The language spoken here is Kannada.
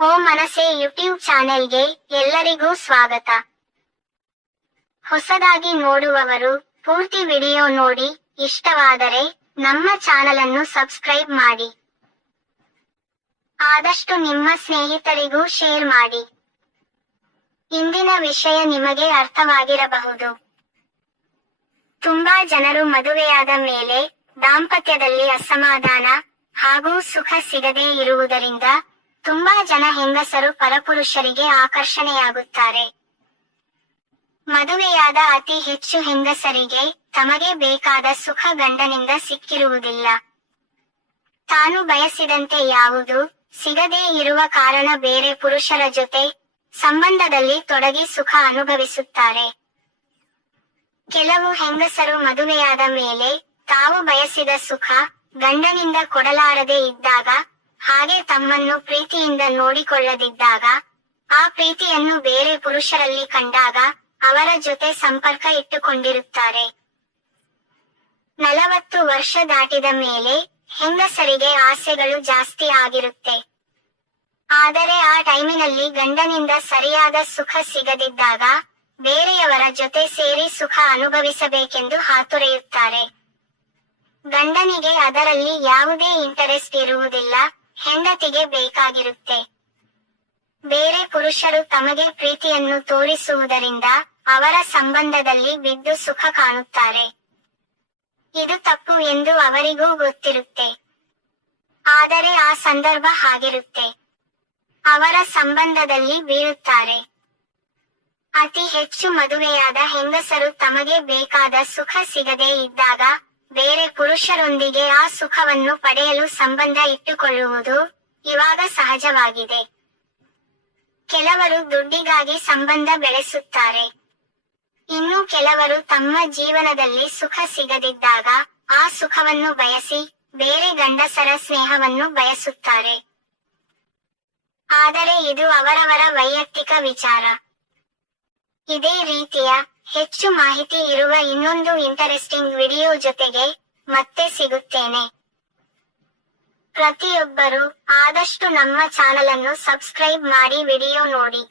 ಓ ಮನಸೆ ಯೂಟ್ಯೂಬ್ ಚಾನೆಲ್ಗೆ ಎಲ್ಲರಿಗೂ ಸ್ವಾಗತ. ಹೊಸದಾಗಿ ನೋಡುವವರು ಪೂರ್ತಿ ವಿಡಿಯೋ ನೋಡಿ, ಇಷ್ಟವಾದರೆ ನಮ್ಮ ಚಾನೆಲ್ ಅನ್ನು ಸಬ್ಸ್ಕ್ರೈಬ್ ಮಾಡಿ. ಆದಷ್ಟು ನಿಮ್ಮ ಸ್ನೇಹಿತರಿಗೂ ಶೇರ್ ಮಾಡಿ. ಇಂದಿನ ವಿಷಯ ನಿಮಗೆ ಅರ್ಥವಾಗಿರಬಹುದು. ತುಂಬಾ ಜನರು ಮದುವೆಯಾದ ಮೇಲೆ ದಾಂಪತ್ಯದಲ್ಲಿ ಅಸಮಾಧಾನ ಹಾಗೂ ಸುಖ ಸಿಗದೇ ಇರುವುದರಿಂದ ತುಂಬಾ ಜನ ಹೆಂಗಸರು ಪರಪುರುಷರಿಗೆ ಆಕರ್ಷಣೆಯಾಗುತ್ತಾರೆ. ಮದುವೆಯಾದ ಅತಿ ಹೆಚ್ಚು ಹೆಂಗಸರಿಗೆ ತಮಗೆ ಬೇಕಾದ ಸುಖ ಗಂಡನಿಂದ ಸಿಕ್ಕಿರುವುದಿಲ್ಲ. ತಾನು ಬಯಸಿದಂತೆ ಯಾವುದು ಸಿಗದೇ ಇರುವ ಕಾರಣ ಬೇರೆ ಪುರುಷರ ಜೊತೆ ಸಂಬಂಧದಲ್ಲಿ ತೊಡಗಿ ಸುಖ ಅನುಭವಿಸುತ್ತಾರೆ. ಕೆಲವು ಹೆಂಗಸರು ಮದುವೆಯಾದ ಮೇಲೆ ತಾವು ಬಯಸಿದ ಸುಖ ಗಂಡನಿಂದ ಕೊಡಲಾರದೆ ಇದ್ದಾಗ ಹಾಗೆ ತಮ್ಮನ್ನು ಪ್ರೀತಿಯಿಂದ ನೋಡಿಕೊಳ್ಳದಿದ್ದಾಗ, ಆ ಪ್ರೀತಿಯನ್ನು ಬೇರೆ ಪುರುಷರಲ್ಲಿ ಕಂಡಾಗ ಅವರ ಜೊತೆ ಸಂಪರ್ಕ ಇಟ್ಟುಕೊಂಡಿರುತ್ತಾರೆ. ನಲವತ್ತು ವರ್ಷ ದಾಟಿದ ಮೇಲೆ ಹೆಂಗಸರಿಗೆ ಆಸೆಗಳು ಜಾಸ್ತಿ ಆಗಿರುತ್ತೆ. ಆದರೆ ಆ ಟೈಮಿನಲ್ಲಿ ಗಂಡನಿಂದ ಸರಿಯಾದ ಸುಖ ಸಿಗದಿದ್ದಾಗ ಬೇರೆಯವರ ಜೊತೆ ಸೇರಿ ಸುಖ ಅನುಭವಿಸಬೇಕೆಂದು ಹಾತೊರೆಯುತ್ತಾರೆ. ಗಂಡನಿಗೆ ಅದರಲ್ಲಿ ಯಾವುದೇ ಇಂಟರೆಸ್ಟ್ ಇರುವುದಿಲ್ಲ. ಹೆಂಡತಿಗೆ ಬೇಕಾಗಿರುತ್ತೆ. ಬೇರೆ ಪುರುಷರು ತಮಗೆ ಪ್ರೀತಿಯನ್ನು ತೋರಿಸುವುದರಿಂದ ಅವರ ಸಂಬಂಧದಲ್ಲಿ ಬಿದ್ದು ಸುಖ ಕಾಣುತ್ತಾರೆ. ಇದು ತಪ್ಪು ಎಂದು ಅವರಿಗೂ ಗೊತ್ತಿರುತ್ತೆ. ಆದರೆ ಆ ಸಂದರ್ಭ ಹಾಗಿರುತ್ತೆ. ಅವರ ಸಂಬಂಧದಲ್ಲಿ ಬೀಳುತ್ತಾರೆ. ಅತಿ ಹೆಚ್ಚು ಮದುವೆಯಾದ ಹೆಂಗಸರು ತಮಗೆ ಬೇಕಾದ ಸುಖ ಸಿಗದೇ ಇದ್ದಾಗ ಬೇರೆ ಪುರುಷರೊಂದಿಗೆ ಆ ಸುಖವನ್ನು ಪಡೆಯಲು ಸಂಬಂಧ ಇಟ್ಟುಕೊಳ್ಳುವುದು ಇವಾಗ ಸಹಜವಾಗಿದೆ. ಕೆಲವರು ದುಡ್ಡಿಗಾಗಿ ಸಂಬಂಧ ಬೆಳೆಸುತ್ತಾರೆ. ಇನ್ನು ಕೆಲವರು ತಮ್ಮ ಜೀವನದಲ್ಲಿ ಸುಖ ಸಿಗದಿದ್ದಾಗ ಆ ಸುಖವನ್ನು ಬಯಸಿ ಬೇರೆ ಗಂಡಸರ ಸ್ನೇಹವನ್ನು ಬಯಸುತ್ತಾರೆ. ಆದರೆ ಇದು ಅವರವರ ವೈಯಕ್ತಿಕ ವಿಚಾರ. ಇದೇ ರೀತಿಯ ಹೆಚ್ಚು ಮಾಹಿತಿ ಇರುವ ಇನ್ನೊಂದು ಇಂಟರೆಸ್ಟಿಂಗ್ ವಿಡಿಯೋ ಜೊತೆಗೆ ಮತ್ತೆ ಸಿಗುತ್ತೇನೆ. ಪ್ರತಿಯೊಬ್ಬರು ಆದಷ್ಟು ನಮ್ಮ ಚಾನಲ್ ಅನ್ನು ಸಬ್ಸ್ಕ್ರೈಬ್ ಮಾಡಿ ವಿಡಿಯೋ ನೋಡಿ.